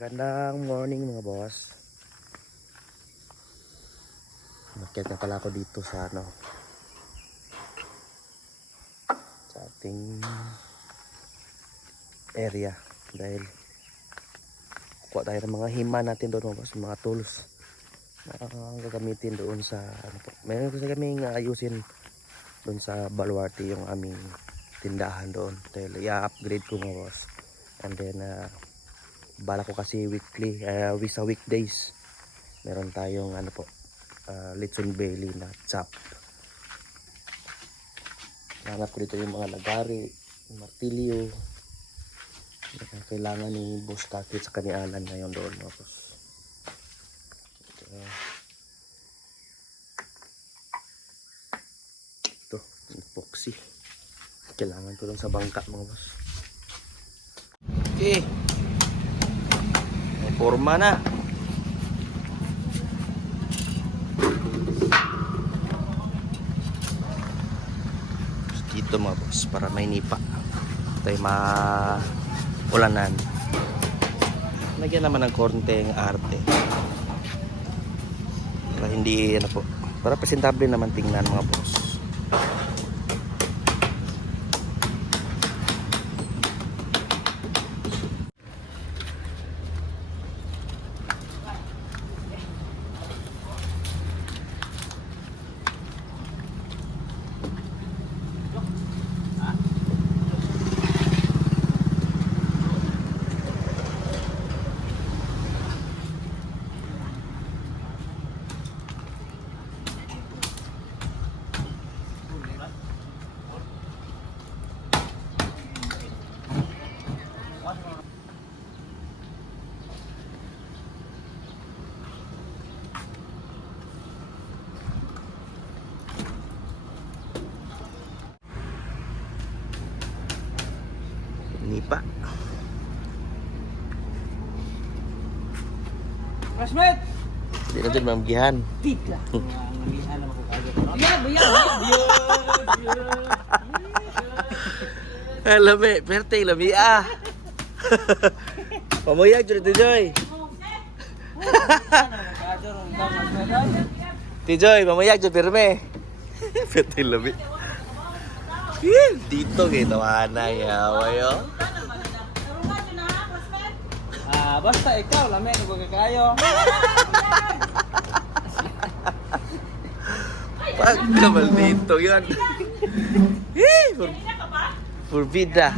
Magandang morning mga boss. Makiat na pala ako dito sa sa ating area dahil kuha tayo ng mga hima natin doon mga boss, mga tools na gagamitin doon sa meron kasi kaming ayusin doon sa Baluarte yung aming tindahan doon dahil i-upgrade ko mga boss. And then bala ko kasi weekly sa weekdays meron tayong lechon belly na chop. Hanap ko dito yung mga lagari, martilyo na kailangan ni Boss Kakit sa kanianan ngayon doon mga boss. Ito, epoxy kailangan ko lang sa bangka mga boss. Okay, may forma na. Dito mga boss para may nipa tayo maulanan. Lagyan naman ng konting arte para hindi para presentable naman tingnan mga boss. Nipa. Classmate! Hindi natin mamgihan. Titla. Mamgihan naman ko kagad. Alam perte lami Pamuyag dito Tijoy. Tijoy, pamuyag dito pirme. Perte lami. Dito kay tawana yawayo. Basta ikaw, lamin ko kakayo. Pagkabal dito yan. For vida.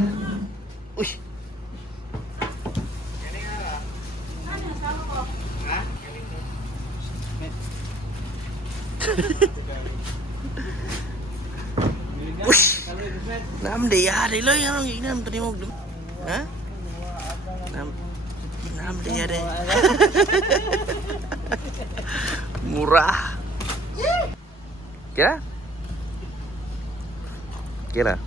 Uy. Ush. Namde ya, dilo yang inam tadi mo. Ha? Namde ya deh. Murah. Kira? Kira?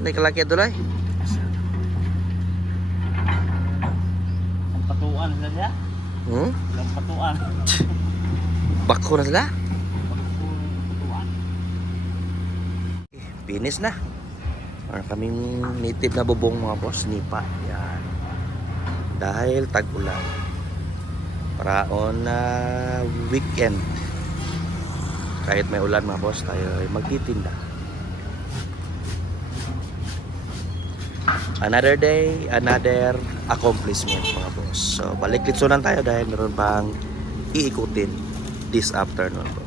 Naik laki itu lah. Ang patuan na siya? Ang patuan. Bako na sila? Patuan. Finish na. Meron kaming native na bubong mga boss, nipa. Yan. Dahil tag-ulan. Para on weekend. Kahit may ulan mga boss, tayo ay magtitinda. Another day, another accomplishment mga boss. So balik litsunan tayo dahil meron pang iikutin this afternoon bro.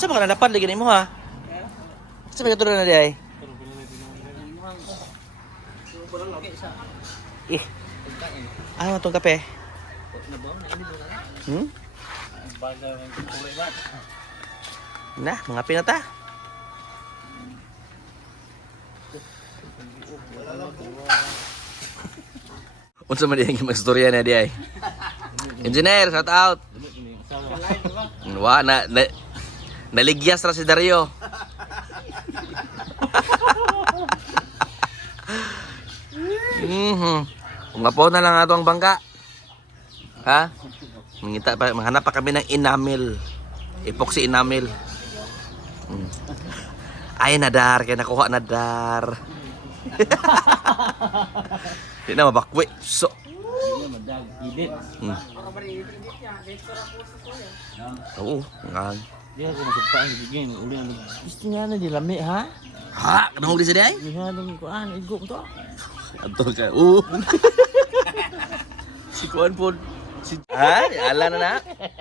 Sa mga nanapan lagi mo ha? Sa mga tulad na di ay? Ano itong kape? Na, mga pinata. Unsa man diyang magstorya na di ay? Engineer, shout out. Wa naligyas ra si Dario. Ungapo na lang ato ang bangka. Ha? Manghanap pa kami ng enamel. Epoxy enamel. Ay, nadar. Kaya nakuha nadar. Di na mabakwi. So. Edit. Oo. Ngang. Dia ako masugpaan giging uli ang gusto niya na di lami ha. Ha? Kanahog di sa di ay? Di nga nang kuan igok to. Ato ka. Si Kuan po. Si ha? Ala na na.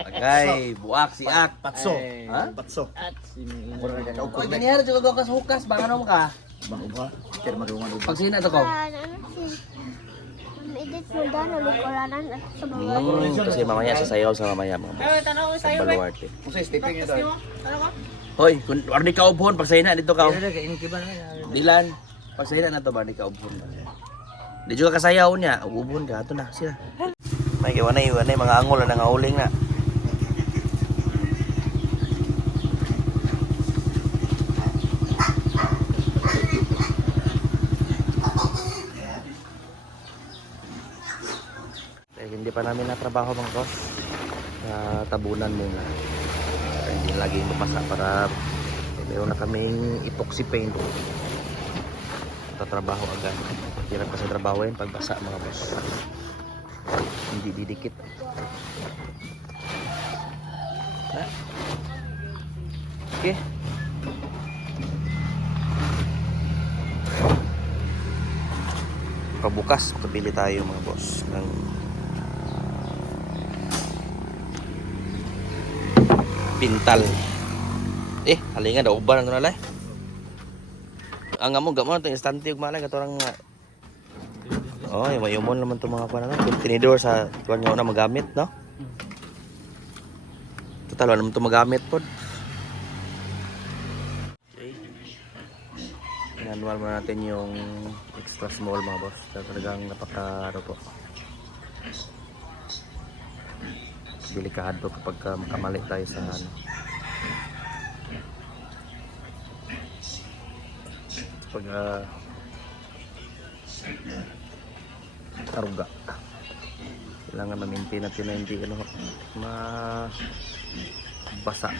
Agay, buak si Ak. Patso. Ha? Patso. At si Oy, ganyan juga ka hukas baka mo ka. Ba? Kaya marungan uba. Pag sina to ko. Edit mo daw na lukuranan at sa mga Kasi mamaya sasayaw sa mamaya mga boss. Sa baluarte. Kung sa stepping nyo tayo. Hoy, kun warni ka ubhon pag sayna dito ka. kainin kiba na. Dilan. Pag sayna na to ba ni ka ubhon. Di juga kasayaw niya, ubhon ka ato na sila. May kiwanay mga angol na nangauling na. Hindi pa namin natrabaho mga boss. Tabunan muna. Hindi lagi mapasa para meron na kaming epoxy paint. Tatrabaho agad. Hirap kasi trabaho yun pag basa mga boss. Hindi didikit. Ha? Okay. Pabukas, makabili tayo mga boss ng pintal. Halingan daw uban na nalay. Ang amo gamon to instante ug malay katorang may umon naman to mga panana. Tinidor sa tuwan nga na magamit, no? Total wala naman to magamit pod. Okay. Inanual muna natin yung extra small mga boss. Talagang napaka ano po. Delikado kapag makamali tayo sa ano. Pag karuga. Kailangan ma-maintain natin na hindi basa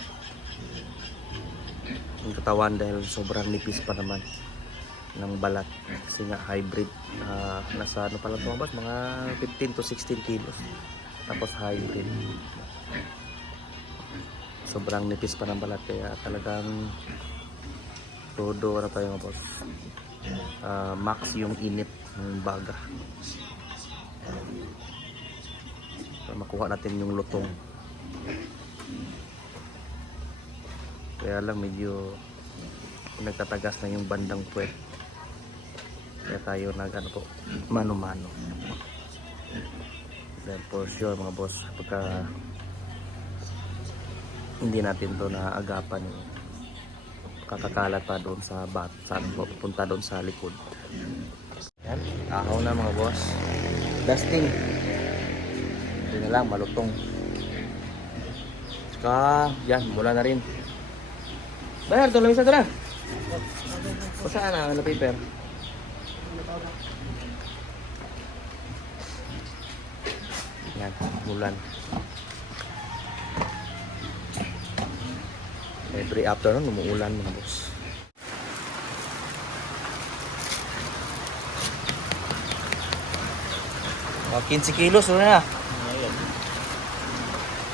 yung katawan dahil sobrang nipis pa naman ng balat kasi nga hybrid. Nasa ano pala ito mga 15 to 16 kilos. Tapos hybrid. Sobrang nipis pa ng balat kaya talagang todo na tayo mga boss. Max yung init ng baga. Para makuha natin yung lutong. Kaya lang medyo nagtatagas na yung bandang puwet. Kaya tayo mano-mano. Then for sure mga boss, pagka hindi natin to naagapan kakakalat pa doon sa pupunta doon sa likod. Yan, ahaw na mga boss. Dusting. Hindi na lang malutong. Saka yan, mula na rin. Bayar, tuloy sa tara. Saan na ano paper? Yan, mulan. Every afternoon, umuulan mga boss. Mga 15 kilos na.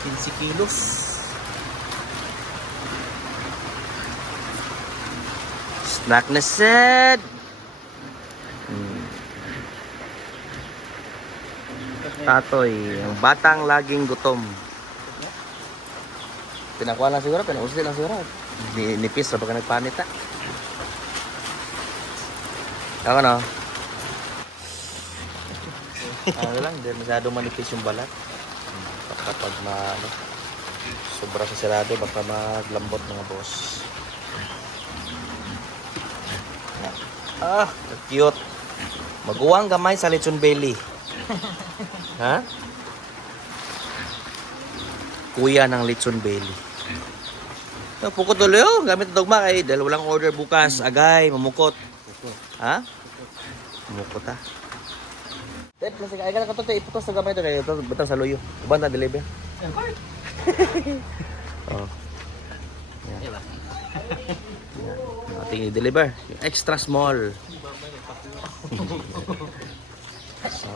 15 kilos. Snack na sad. Tatoy, ang batang laging gutom. Pinakuha lang siguro, pinausli lang siguro. Nipis na baka nagpanita. Ako no? Ano lang, hindi masyado manipis yung balat. Kapag sobra sa sirado, baka maglambot mga boss. Cute. Maguwang gamay sa lechon belly. Ha? Kuya ng lechon belly. Pukot tuloy gamit na dogma kay dahil walang order bukas. Agay, mamukot. Ha? Mamukot ha. Ted, kasi ay ka to iputos sa gamay to kay ito butang sa luyo. Uban ta deliver. Oh. Yan. ating i-deliver. Yung extra small. So,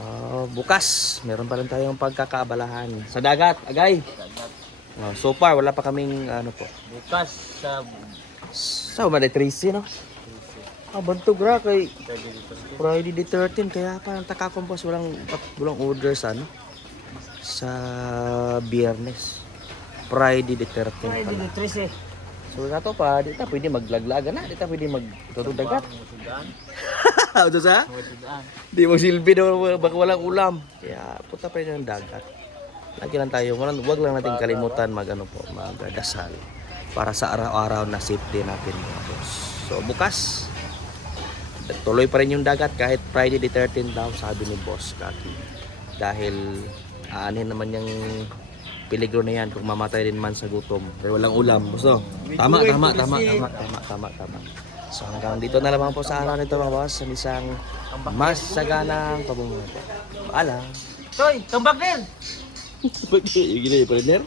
bukas, meron pa rin tayong pagkakaabalahan. Sa dagat, agay. So far, wala pa kaming ano po. Bukas sa Sa Monday 13, no? Bantog ra kay Friday the 13, kaya parang takakompos walang order sa ano? Sa Biyernes. Friday the 13 pala. 13. So nato pa, di ta pwede maglaglagan na, di ta pwede magtutudagat. Ano sa? Di mo silbi daw baka walang ulam. Kaya puta pa rin ang dagat. Lagi lang tayo, wag lang natin kalimutan magdasal para sa araw-araw na safety natin mga boss. So bukas tuloy pa rin yung dagat kahit Friday the 13 daw sabi ni Boss Kaki. Dahil aanin naman yung peligro na yan kung mamatay din man sa gutom. Pero walang ulam. Gusto? Tama. So hanggang dito na lamang po sa araw nito mga boss. Sa isang mas saganang pamumuhay. Paalam. Toy, come back there. Yung gila yung partner?